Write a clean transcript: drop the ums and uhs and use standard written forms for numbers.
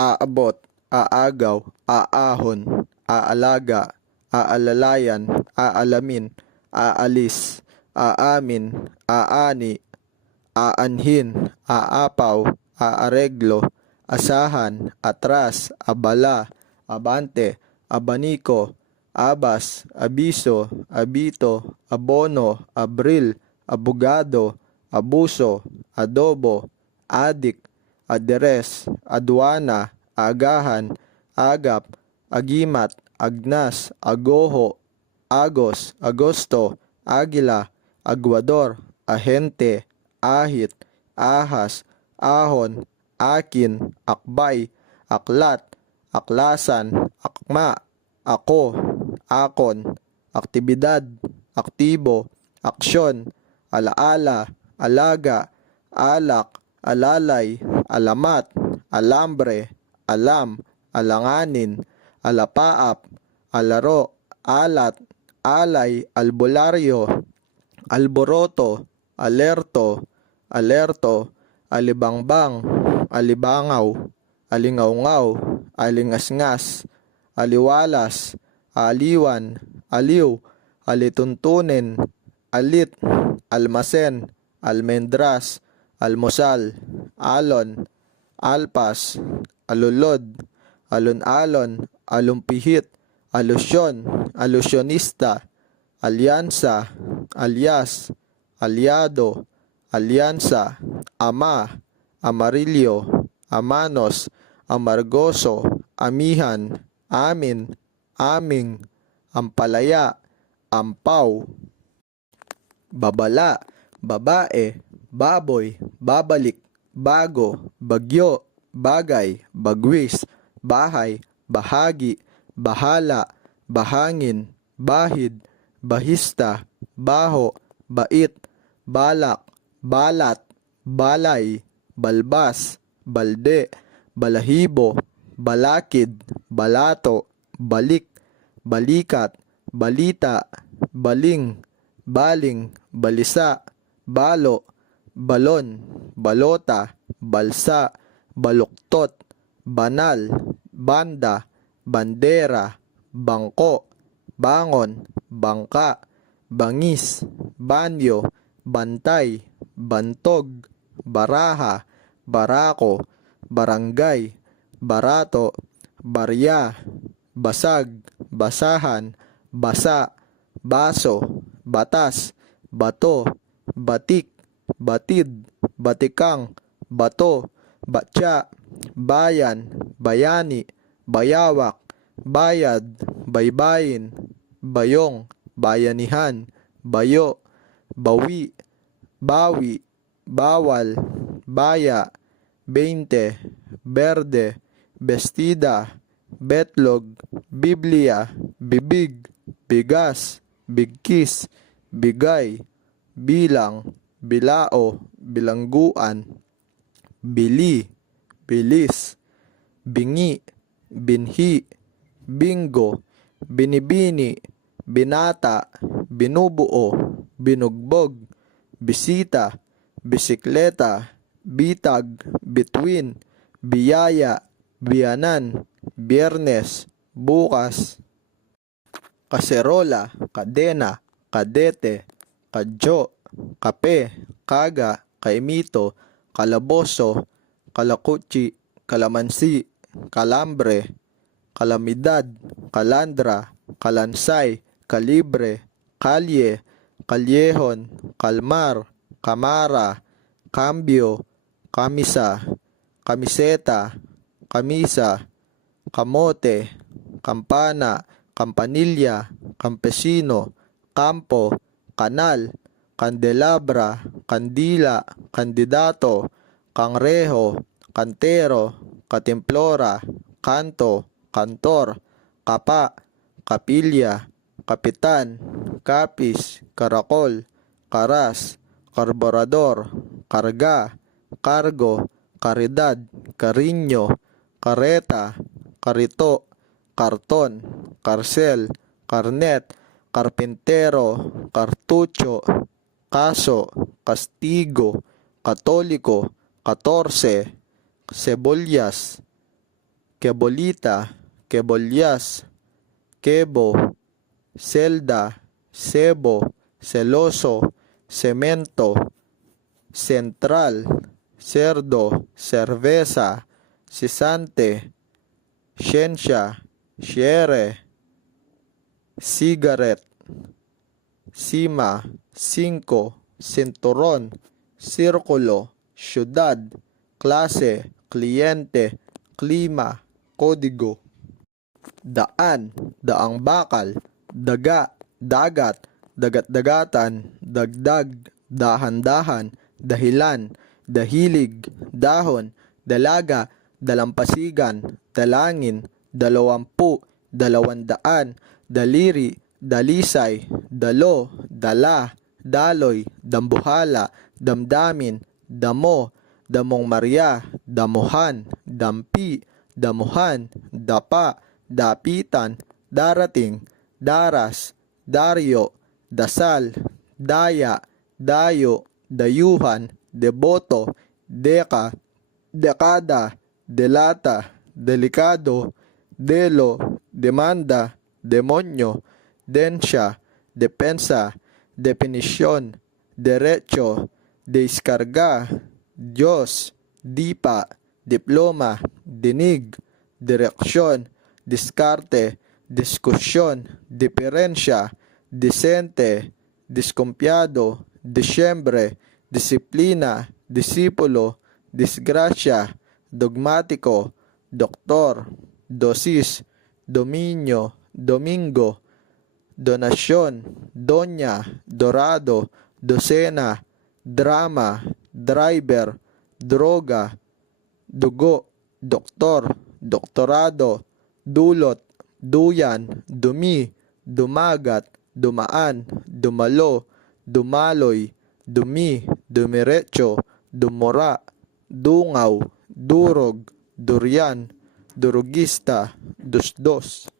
aabot, aagaw, aahon, aalaga, aalalayan, aalamin, aalis, aamin, aani, aanhin, aapaw, aareglo, asahan, atras, abala, abante, abaniko, abas, abiso, abito, abono, abril, abogado, abuso, adobo, adik, aderes, aduana, agahan, agap, agimat, agnas, agoho, agos, agosto, agila, aguador, ahente, ahit, ahas, ahon, akin, akbay, aklat, aklasan, akma, ako, akon, aktibidad, aktibo, aksyon, alaala, alaga, alak, alalay, alamat, alambre, alam, alanganin, alapaap, alaro, alat, alay, albularyo, alboroto, alerto, alerto, alibangbang, alibangaw, alingawngaw, alingasngas, aliwalas, aliwan, aliw, alituntunin, alit, almasen, almendras, almusal, alon, alpas, alulod, alun-alon, alumpihit, alusyon, alusyonista, alyansa, alyas, alyado, alyansa, ama, amarilyo, amanos, amargoso, amihan, amin, aming, ampalaya, ampaw, babala, babae, baboy, babalik, bago, bagyo, bagay, bagwis, bahay, bahagi, bahala, bahangin, bahid, bahista, baho, bait, balak, balat, balay, balbas, balde, balahibo, balakid, balato, balik, balikat, balita, baling, baling, balisa, balo, balon, balota, balsa, baluktot, banal, banda, bandera, bangko, bangon, bangka, bangis, banyo, bantay, bantog, baraha, barako, barangay, barato, barya, basag, basahan, basa, baso, batas, bato, batik, batid, batikang, bato, batya, bayan, bayani, bayawak, bayad, baybayin, bayong, bayanihan, bayo, bawi, bawi, bawal, baya, 20, berde, bestida, betlog, biblia, bibig, bigas, bigkis, bigay, bilang, bilao, bilangguan, bili, bilis, bingi, binhi, bingo, binibini, binata, binubuo, binugbog, bisita, bisikleta, bitag, bituin, biyaya, biyanan, biyernes, bukas, kaserola, kadena, kadete, kadyo, kape, kaga, kaimito, kalaboso, kalakutsi, kalamansi, kalambre, kalamidad, kalandra, kalansay, kalibre, kalye, kalyehon, kalmar, kamara, kambyo, kamisa, kamiseta, kamisa, kamote, kampana, kampanilya, kampesino, kampo, kanal, kandelabra, kandila, kandidato, kangreho, kantero, katemplora, kanto, kantor, kapa, kapilya, kapitan, kapis, karakol, karas, karburador, karga, kargo, karidad, karinyo, kareta, karito, karton, karsel, karnet, karpintero, kartucho, kaso, kastigo, katoliko, 14, sebulyas, kebolita, kebolyas, kebo, selda, sebo, seloso, semento, sentral, cerdo, cerveza, sisante, siyensya, siyere, cigarette, sima, singko, sinturon, sirkulo, syudad, klase, kliyente, klima, kodigo. Daan, daang bakal, daga, dagat, dagat-dagatan, dagdag, dahan-dahan, dahilan, dahilig, dahon, dalaga, dalampasigan, dalangin, 20, 200, daliri, dalisay, dalo, dala, daloy, dambuhala, damdamin, damo, damong Maria, damuhan, dampi, damuhan, dapa, dapitan, darating, daras, daryo, dasal, daya, dayo, dayuhan, deboto, deka, dekada, delata, delikado, delo, demanda, demonyo, densya, depensa, definisyon, derecho, deskarga, Diyos, dipa, diploma, dinig, direksyon, diskarte, diskusyon, diferensya, disente, diskumpiyado, disyembre, disiplina, disipulo, disgrasya, dogmatiko, doktor, dosis, dominyo, domingo, donasyon, donya, dorado, dosena, drama, driver, droga, dugo, doktor, doktorado, dulot, duyan, dumi, dumagat, dumaan, dumalo, dumaloy, dumi, dumiretso, dumura, dungaw, durog, durian, durugista, dusdos.